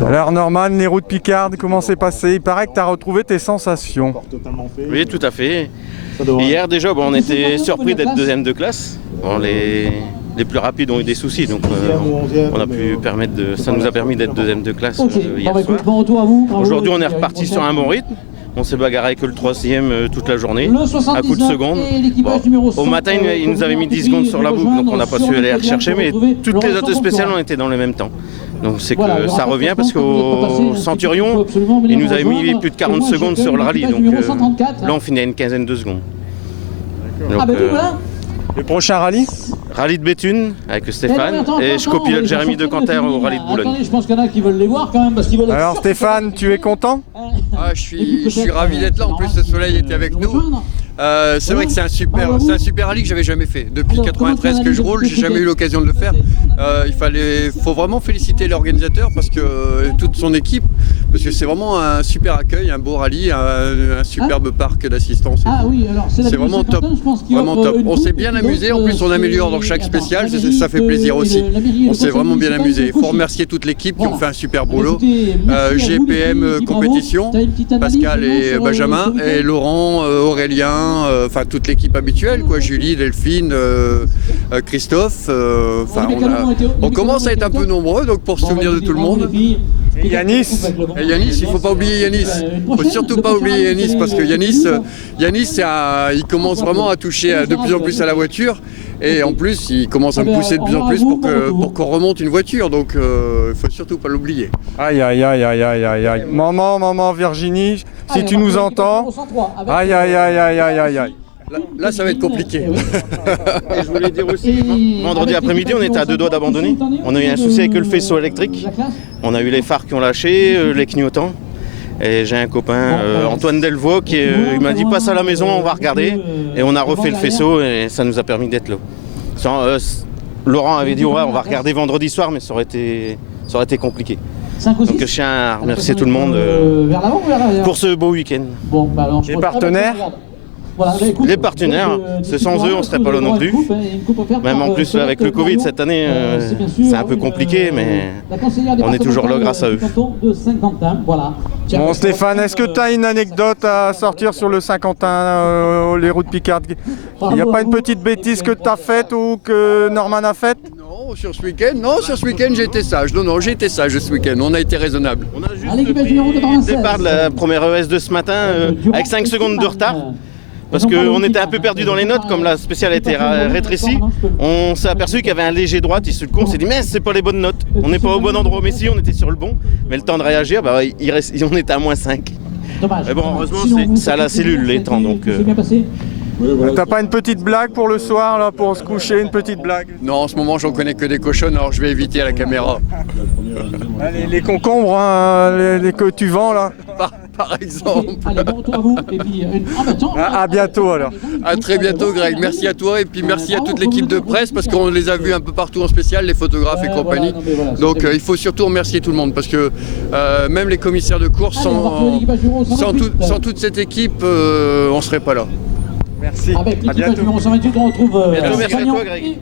Alors Norman, les routes Picardes, comment c'est passé? Il paraît que tu as retrouvé tes sensations. Oui, tout à fait. Hier déjà, on était surpris d'être deuxième de classe. Bon, les plus rapides ont eu des soucis, donc ça nous a permis d'être deuxième de classe hier soir. Aujourd'hui, on est reparti sur un bon rythme. On s'est bagarré avec le troisième toute la journée, à coup de seconde. Bon, au matin, il nous avait mis 10 secondes sur la boucle, donc on n'a pas su aller rechercher, mais toutes les autos spéciales ont été dans le même temps. Donc c'est que ça revient parce qu'au Centurion, il nous avait mis plus de 40 secondes sur le rallye, donc là on finit à une quinzaine de secondes. Donc, les prochains rallyes? Rallye de Béthune avec Stéphane et je copilote Jérémy de Canter au rallye de Boulogne. Je pense qu'il y en a qui veulent les voir quand même parce qu'ils veulent. Alors Stéphane, tu es content? Je suis ravi d'être là, en plus le soleil était avec nous. C'est vrai que c'est un super rallye que j'avais jamais fait. Depuis 93 que je roule, j'ai jamais eu l'occasion de le faire. Faut vraiment féliciter l'organisateur parce que toute son équipe, parce que c'est vraiment un super accueil, un beau rallye, un superbe parc d'assistance. C'est vraiment top, vraiment top. On s'est bien amusé, en plus on améliore dans chaque spécial, ça fait plaisir aussi. On s'est vraiment bien amusé. Il faut remercier toute l'équipe qui ont fait un super boulot. GPM Compétition, Pascal et Benjamin, et Laurent, Aurélien. Enfin toute l'équipe habituelle, quoi, Julie, Delphine, Christophe, on commence à être un peu nombreux, donc pour se souvenir de tout le monde. Et Yanis, il faut pas oublier Yanis, faut surtout pas oublier Yanis, parce que Yanis il commence vraiment à toucher de plus en plus à la voiture, et en plus il commence à me pousser de plus en plus pour qu'on remonte une voiture, donc il faut surtout pas l'oublier. Aïe aïe aïe aïe aïe aïe aïe. Maman Virginie, si tu nous entends, aïe aïe aïe aïe aïe aïe aïe. Là, ça va être compliqué. Et je voulais dire aussi, vendredi après-midi, on était à 2 doigts d'abandonner. On a eu un souci avec le faisceau électrique. On a eu les phares qui ont lâché, les clignotants. Et j'ai un copain, Antoine Delvaux, il m'a dit passe à la maison, on va regarder. Et on a refait le faisceau et ça nous a permis d'être là. Laurent avait dit ouais, on va regarder vendredi soir, mais ça aurait été compliqué. Donc je tiens à remercier tout le monde pour ce beau week-end. Les partenaires? Les partenaires, sans eux on ne serait pas là non plus. Même en plus avec le Covid cette année, c'est un peu compliqué, mais on est toujours là grâce à eux. Bon Stéphane, est-ce que tu as une anecdote à sortir sur le Saint-Quentin, les routes Picardes? Il n'y a pas une petite bêtise que tu as faite ou que Norman a faite? Sur ce week-end, j'ai été sage. Non, j'ai été sage ce week-end. On a été raisonnable. On a juste depuis le départ de la première ES de ce matin, avec 5 secondes de retard. Parce qu'on était un peu perdu dans les notes, comme la spéciale a été rétrécie, on s'est aperçu qu'il y avait un léger droite, et sur le coup on s'est dit mais c'est pas les bonnes notes, on n'est pas au bon endroit, mais si on était sur le bon, mais le temps de réagir, on était à -5. Mais bon, heureusement c'est à la cellule les temps, donc... T'as pas une petite blague pour le soir, là, pour se coucher, une petite blague? Non, en ce moment j'en connais que des cochonnes, alors je vais éviter à la caméra. Les concombres, hein, les que tu vends là? Par exemple. Allez, bon retour à vous. Et puis, à bientôt alors. À très bientôt Greg, merci à toi et puis merci à toute l'équipe de presse parce qu'on les a vus un peu partout en spécial, les photographes et compagnie. Donc il faut surtout remercier tout le monde parce que même les commissaires de course, sans toute cette équipe, on ne serait pas là. Merci. Avec l'équipage numéro 128, on retrouve merci à toi Greg.